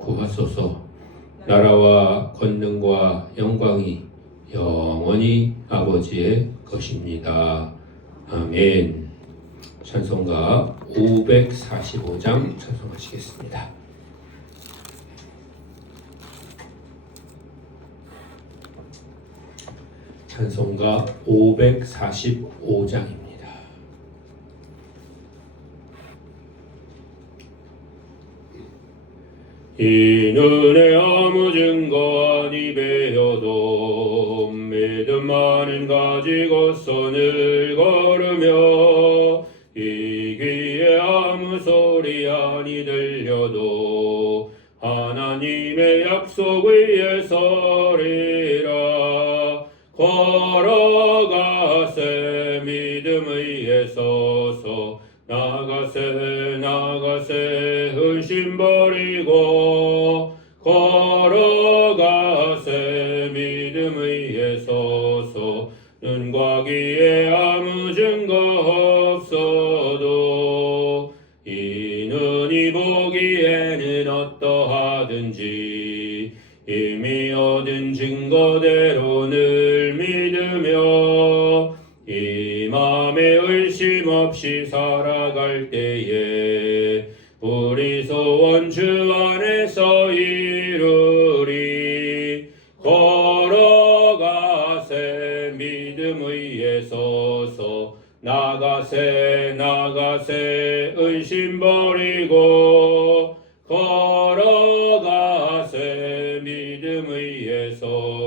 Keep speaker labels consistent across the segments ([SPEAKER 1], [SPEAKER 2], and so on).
[SPEAKER 1] 구하소서. 나라와 권능과 영광이 영원히 아버지의 것입니다. 아멘. 찬송가 545장 찬송하시겠습니다. 찬송가 545장입니다. 이 눈에 아무 증거 아니 배어도 믿음만은 가지고 선을 걸으며 이 귀에 아무 소리 아니 들려도 하나님의 약속 위에 서리라. 걸어가세 믿음 위에 서서 나가세 나가세 의심 버리고 걸어가세 믿음 위에 서서 눈과 귀에 아무 증거 없어도 이 눈이 보기에는 어떠하든지 이미 얻은 증거대로 늘 믿으며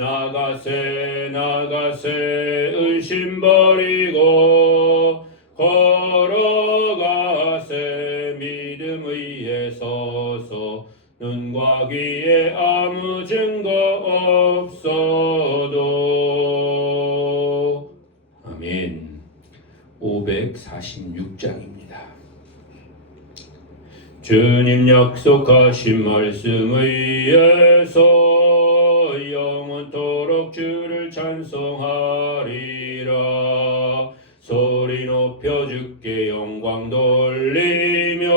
[SPEAKER 1] 나가세 나가세 의심 버리고 걸어가세. 믿음 위에 서서 눈과 귀에 아무 증거 없어도. 아멘. 546장입니다. 주님 약속하신 말씀 위에서 높여 주께 영광 돌리며.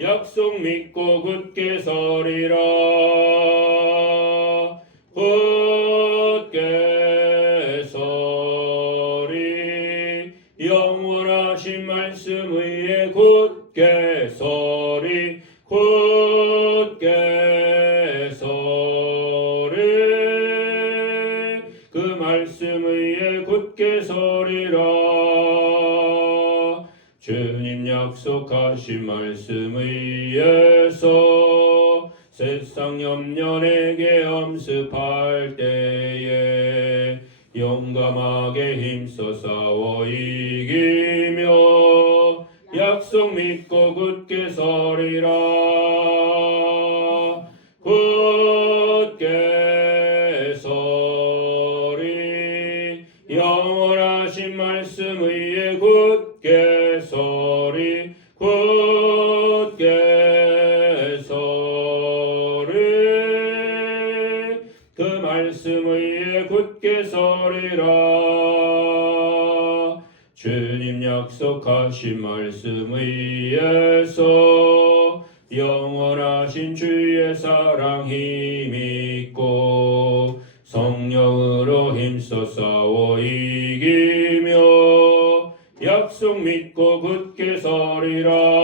[SPEAKER 1] 약속 믿고 굳게 엄습할 때에 용감하게 힘써 싸워 이기며 약속 믿고 굳게 서리라 주님 약속하신 말씀 위에서 영원하신 주의 사랑 힘있고 성령으로 힘써 싸워 이기며 약속 믿고 굳게 서리라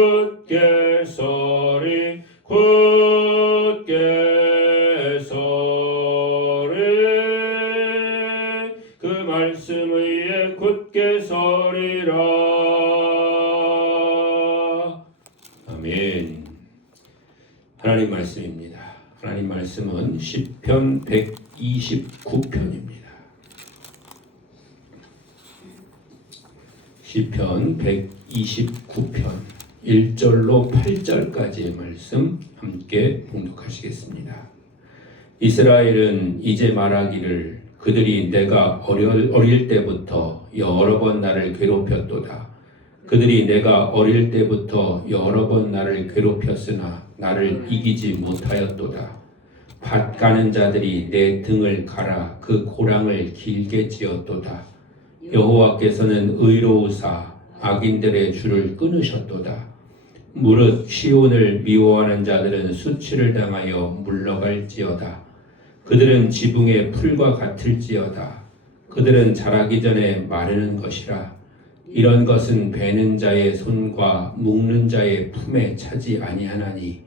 [SPEAKER 2] 굳게 서리 굳게 서리. 그 말씀 위에 굳게 서리라. 아멘. 하나님 말씀입니다. 하나님 말씀은 시편 129편입니다. 시편 129편 1절로 8절까지의 말씀 함께 봉독하시겠습니다. 이스라엘은 이제 말하기를 그들이 내가 어릴, 어릴 때부터 여러 번 나를 괴롭혔도다. 그들이 내가 어릴 때부터 여러 번 나를 괴롭혔으나 나를 이기지 못하였도다. 밭 가는 자들이 내 등을 갈아 그 고랑을 길게 지었도다. 여호와께서는 의로우사 악인들의 줄을 끊으셨도다. 무릇 시온을 미워하는 자들은 수치를 당하여 물러갈지어다. 그들은 지붕의 풀과 같을지어다. 그들은 자라기 전에 마르는 것이라. 이런 것은 베는 자의 손과 묶는 자의 품에 차지 아니하나니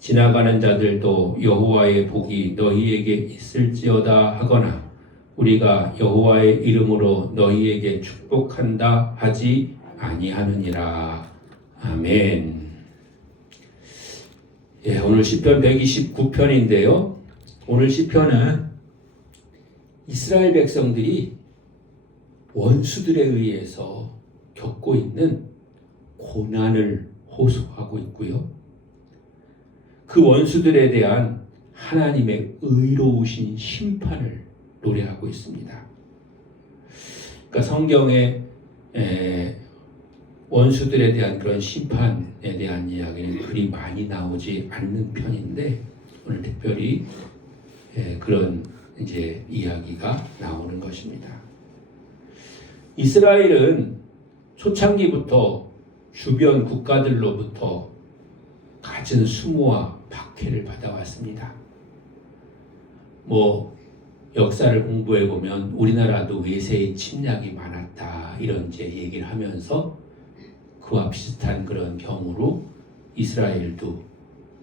[SPEAKER 2] 지나가는 자들도 여호와의 복이 너희에게 있을지어다 하거나 우리가 여호와의 이름으로 너희에게 축복한다 하지 아니하느니라. 아멘. 예, 오늘 시편 129편인데요. 오늘 시편은 이스라엘 백성들이 원수들에 의해서 겪고 있는 고난을 호소하고 있고요. 그 원수들에 대한 하나님의 의로우신 심판을 노래하고 있습니다. 그러니까 성경에 에, 원수들에 대한 그런 심판에 대한 이야기는 그리 많이 나오지 않는 편인데 오늘 특별히 에, 그런 이제 이야기가 나오는 것입니다. 이스라엘은 초창기부터 주변 국가들로부터 갖은 수모와 박해를 받아왔습니다. 뭐 역사를 공부해 보면 우리나라도 외세의 침략이 많았다 이런 이제 얘기를 하면서 그와 비슷한 그런 경우로 이스라엘도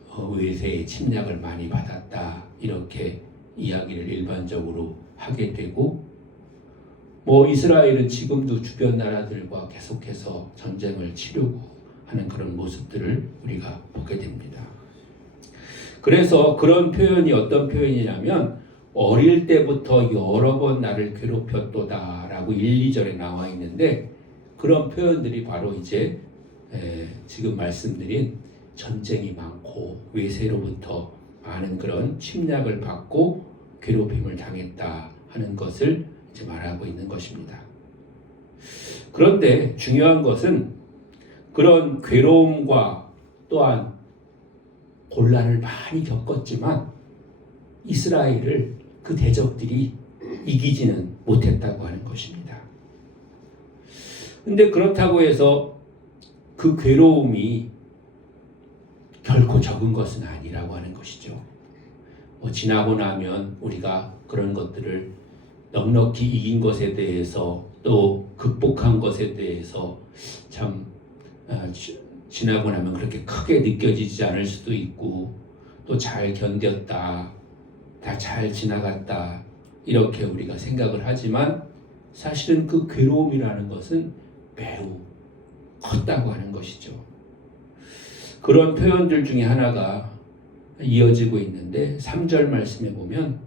[SPEAKER 2] 어, 외세의 침략을 많이 받았다 이렇게 이야기를 일반적으로 하게 되고 뭐 이스라엘은 지금도 주변 나라들과 계속해서 전쟁을 치르고 하는 그런 모습들을 우리가 보게 됩니다. 그래서 그런 표현이 어떤 표현이냐면 어릴 때부터 여러 번 나를 괴롭혔도다라고 1, 2절에 나와 있는데 그런 표현들이 바로 이제 에, 지금 말씀드린 전쟁이 많고 외세로부터 많은 그런 침략을 받고 괴롭힘을 당했다 하는 것을 이제 말하고 있는 것입니다. 그런데 중요한 것은 그런 괴로움과 또한 곤란을 많이 겪었지만 이스라엘을 그 대적들이 이기지는 못했다고 하는 것입니다. 근데 그렇다고 해서 그 괴로움이 결코 적은 것은 아니라고 하는 것이죠. 뭐 지나고 나면 우리가 그런 것들을 넉넉히 이긴 것에 대해서 또 극복한 것에 대해서 참 아, 지- 지나고 나면 그렇게 크게 느껴지지 않을 수도 있고 또 잘 견뎠다, 다 잘 지나갔다 이렇게 우리가 생각을 하지만 사실은 그 괴로움이라는 것은 매우 컸다고 하는 것이죠. 그런 표현들 중에 하나가 이어지고 있는데 3절 말씀에 보면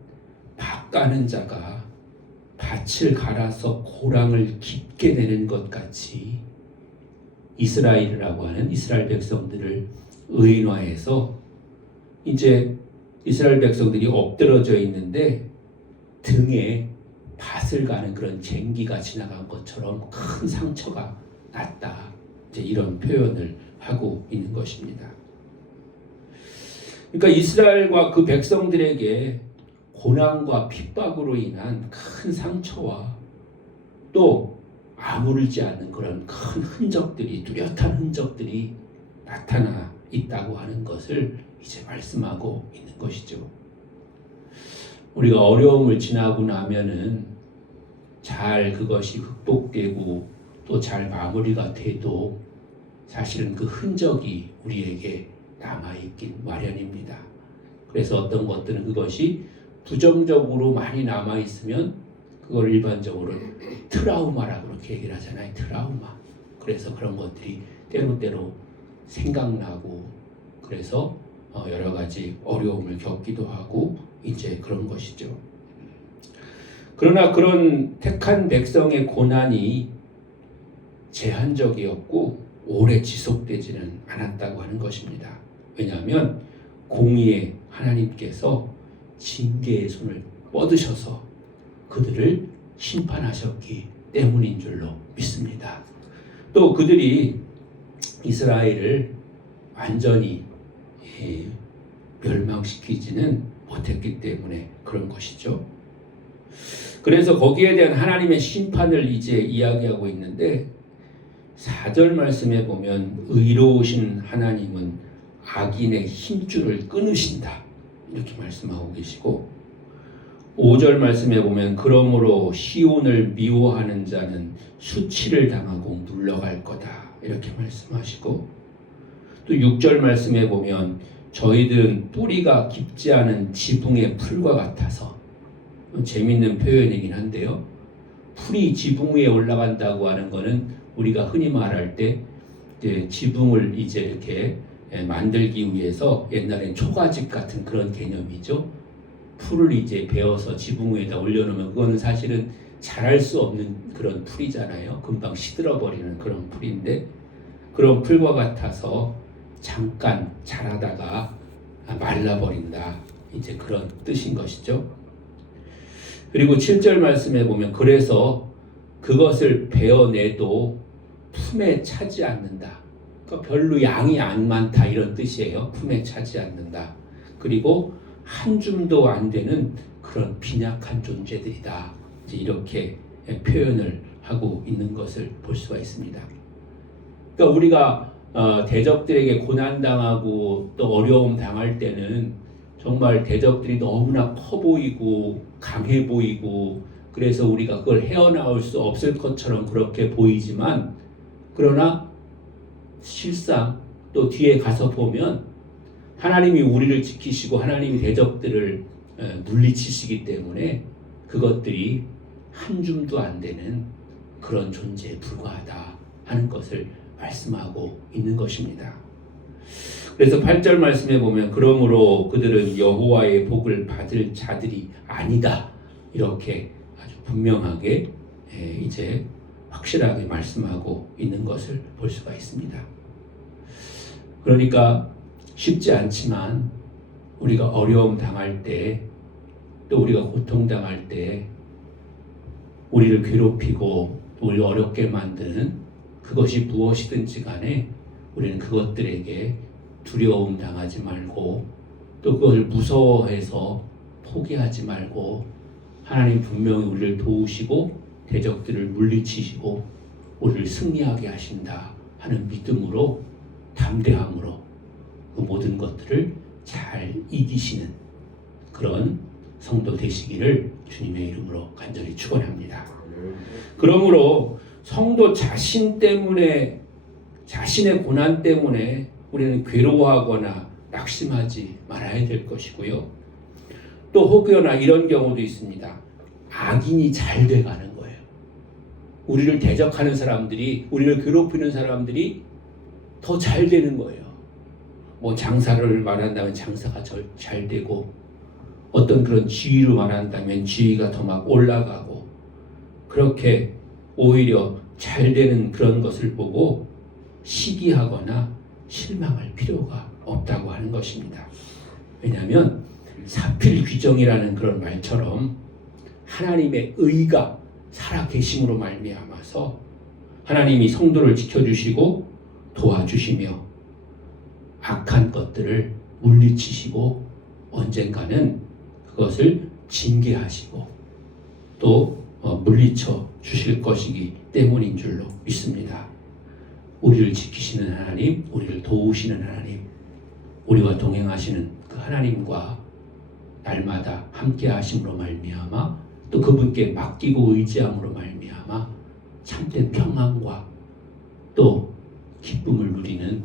[SPEAKER 2] 밭 가는 자가 밭을 갈아서 고랑을 깊게 내는 것 같이 이스라엘이라고 하는 이스라엘 백성들을 의인화해서 이제 이스라엘 백성들이 엎드러져 있는데 등에 밭을 가는 그런 쟁기가 지나간 것처럼 큰 상처가 났다. 이제 이런 표현을 하고 있는 것입니다. 그러니까 이스라엘과 그 백성들에게 고난과 핍박으로 인한 큰 상처와 또 아무르지 않는 그런 큰 흔적들이 뚜렷한 흔적들이 나타나 있다고 하는 것을 이제 말씀하고 있는 것이죠. 우리가 어려움을 지나고 나면은 잘 그것이 극복되고 또 잘 마무리가 돼도 사실은 그 흔적이 우리에게 남아있긴 마련입니다. 그래서 어떤 것들은 그것이 부정적으로 많이 남아있으면 그걸 일반적으로 트라우마라고 그렇게 얘기를 하잖아요. 트라우마. 그래서 그런 것들이 때로때로 생각나고 그래서 어, 여러 가지 어려움을 겪기도 하고 이제 그런 것이죠. 그러나 그런 택한 백성의 고난이 제한적이었고 오래 지속되지는 않았다고 하는 것입니다. 왜냐하면 공의의 하나님께서 징계의 손을 뻗으셔서 그들을 심판하셨기 때문인 줄로 믿습니다. 또 그들이 이스라엘을 완전히 예, 멸망시키지는 못했기 때문에 그런 것이죠. 그래서 거기에 대한 하나님의 심판을 이제 이야기하고 있는데 4절 말씀에 보면 의로우신 하나님은 악인의 힘줄을 끊으신다. 이렇게 말씀하고 계시고 5절 말씀에 보면 그러므로 시온을 미워하는 자는 수치를 당하고 물러갈 거다. 이렇게 말씀하시고 또 6절 말씀에 보면 저희들은 뿌리가 깊지 않은 지붕의 풀과 같아서 재밌는 표현이긴 한데요. 풀이 지붕 위에 올라간다고 하는 것은 우리가 흔히 말할 때 지붕을 이제 이렇게 만들기 위해서 옛날엔 초가집 같은 그런 개념이죠. 풀을 이제 베어서 지붕 위에다 올려놓으면 그거는 사실은 자랄 수 없는 그런 풀이잖아요. 금방 시들어 버리는 그런 풀인데 그런 풀과 같아서 잠깐 자라다가 말라버린다. 이제 그런 뜻인 것이죠. 그리고 7절 말씀에 보면 그래서 그것을 베어내도 품에 차지 않는다. 그러니까 별로 양이 안 많다 이런 뜻이에요. 품에 차지 않는다. 그리고 한 줌도 안 되는 그런 빈약한 존재들이다. 이렇게 표현을 하고 있는 것을 볼 수가 있습니다. 그러니까 우리가 어, 대적들에게 고난 당하고 또 어려움 당할 때는 정말 대적들이 너무나 커 보이고 강해 보이고 그래서 우리가 그걸 헤어나올 수 없을 것처럼 그렇게 보이지만 그러나 실상 또 뒤에 가서 보면 하나님이 우리를 지키시고 하나님이 대적들을 물리치시기 때문에 그것들이 한 줌도 안 되는 그런 존재에 불과하다 하는 것을 말씀하고 있는 것입니다. 그래서 8절 말씀에 보면 그러므로 그들은 여호와의 복을 받을 자들이 아니다. 이렇게 아주 분명하게 이제 확실하게 말씀하고 있는 것을 볼 수가 있습니다. 그러니까 쉽지 않지만 우리가 어려움 당할 때 또 우리가 고통 당할 때 우리를 괴롭히고 우리 어렵게 만드는 그것이 무엇이든지 간에 우리는 그것들에게 두려움 당하지 말고 또 그것을 무서워해서 포기하지 말고 하나님 분명히 우리를 도우시고 대적들을 물리치시고 우리를 승리하게 하신다 하는 믿음으로 담대함으로 그 모든 것들을 잘 이기시는 그런 성도 되시기를 주님의 이름으로 간절히 축원합니다. 그러므로 성도 자신 때문에 자신의 고난 때문에 우리는 괴로워하거나 낙심하지 말아야 될 것이고요. 또 혹여나 이런 경우도 있습니다. 악인이 잘 돼가는 거예요. 우리를 대적하는 사람들이 우리를 괴롭히는 사람들이 더 잘 되는 거예요. 뭐 장사를 말한다면 장사가 잘 되고 어떤 그런 지위를 말한다면 지위가 더 막 올라가고 그렇게 오히려 잘 되는 그런 것을 보고 시기하거나 실망할 필요가 없다고 하는 것입니다. 왜냐하면 사필 규정이라는 그런 말처럼 하나님의 의가 살아 계심으로 말미암아서 하나님이 성도를 지켜주시고 도와주시며 악한 것들을 물리치시고 언젠가는 그것을 징계하시고 또 어, 물리쳐 주실 것이기 때문인 줄로 믿습니다. 우리를 지키시는 하나님, 우리를 도우시는 하나님, 우리와 동행하시는 그 하나님과 날마다 함께 하심으로 말미암아 또 그분께 맡기고 의지함으로 말미암아 참된 평안과 또 기쁨을 누리는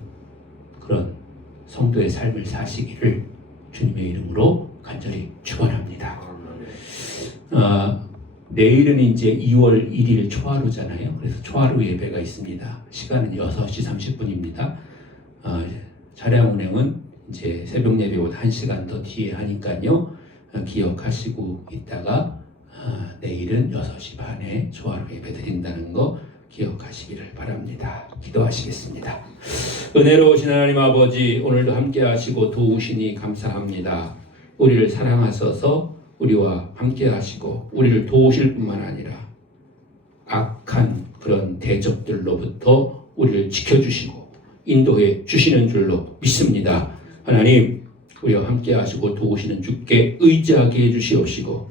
[SPEAKER 2] 그런 성도의 삶을 사시기를 주님의 이름으로 간절히 축원합니다. 어, 내일은 이제 2월 1일 초하루잖아요. 그래서 초하루 예배가 있습니다. 시간은 6시 30분입니다. 어, 차량 운행은 이제 새벽 예배보다 1시간 더 뒤에 하니까요. 어, 기억하시고 있다가 어, 내일은 6시 반에 초하루 예배 드린다는 거 기억하시기를 바랍니다. 기도하시겠습니다. 은혜로우신 하나님 아버지 오늘도 함께 하시고 도우시니 감사합니다. 우리를 사랑하셔서 우리와 함께 하시고 우리를 도우실 뿐만 아니라 악한 그런 대적들로부터 우리를 지켜주시고 인도해 주시는 줄로 믿습니다. 하나님 우리와 함께 하시고 도우시는 주께 의지하게 해 주시옵시고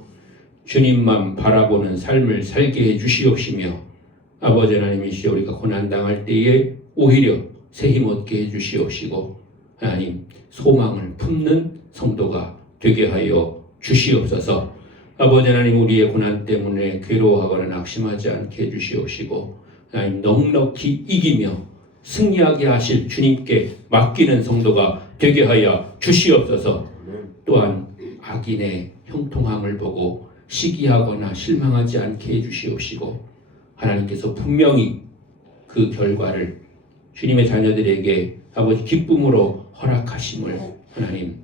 [SPEAKER 2] 주님만 바라보는 삶을 살게 해 주시옵시며 아버지 하나님이시여 우리가 고난 당할 때에 오히려 새 힘 얻게 해 주시옵시고 하나님 소망을 품는 성도가 되게 하여 주시옵소서. 아버지 하나님 우리의 고난 때문에 괴로워하거나 낙심하지 않게 해 주시옵시고 하나님 넉넉히 이기며 승리하게 하실 주님께 맡기는 성도가 되게 하여 주시옵소서. 또한 악인의 형통함을 보고 시기하거나 실망하지 않게 해 주시옵시고 하나님께서 분명히 그 결과를 주님의 자녀들에게 아버지 기쁨으로 허락하심을 하나님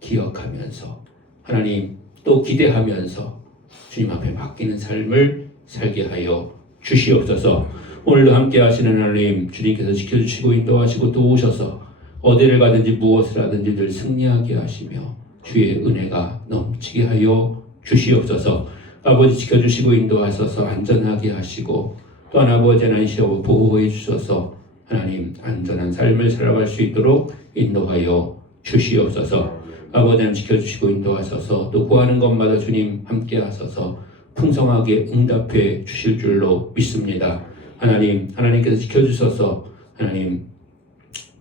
[SPEAKER 2] 기억하면서 하나님 또 기대하면서 주님 앞에 맡기는 삶을 살게 하여 주시옵소서. 오늘도 함께 하시는 하나님 주님께서 지켜주시고 인도하시고 도우셔서 어디를 가든지 무엇을 하든지 늘 승리하게 하시며 주의 은혜가 넘치게 하여 주시옵소서. 아버지 지켜주시고 인도하셔서 안전하게 하시고 또한 아버지 하나님 보호해 주셔서 하나님 안전한 삶을 살아갈 수 있도록 인도하여 주시옵소서. 아버지 하나님 지켜주시고 인도하셔서 또 구하는 것마다 주님 함께 하셔서 풍성하게 응답해 주실 줄로 믿습니다. 하나님, 하나님께서 지켜주셔서 하나님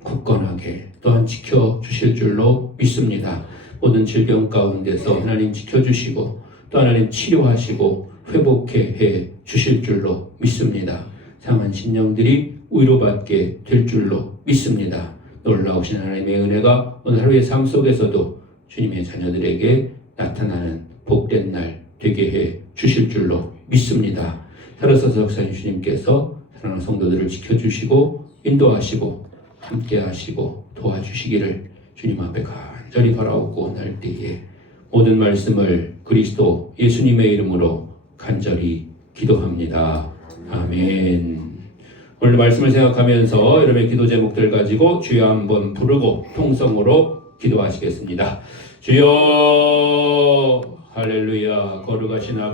[SPEAKER 2] 굳건하게 또한 지켜주실 줄로 믿습니다. 모든 질병 가운데서 하나님 지켜주시고 또 하나님 치료하시고 회복해 해 주실 줄로 믿습니다. 상한 심령들이 위로받게 될 줄로 믿습니다. 놀라우신 하나님의 은혜가 오늘 하루의 삶 속에서도 주님의 자녀들에게 나타나는 복된 날 되게 해 주실 줄로 믿습니다. 살아서 역사님 주님께서 사랑하는 성도들을 지켜주시고 인도하시고 함께하시고 도와주시기를 주님 앞에 간절히 바라옵고 날 때에 모든 말씀을 그리스도 예수님의 이름으로 간절히 기도합니다. 아멘. 오늘 말씀을 생각하면서 여러분의 기도 제목들 가지고 주여 한번 부르고 통성으로 기도하시겠습니다. 주여 할렐루야 거룩하신 아버지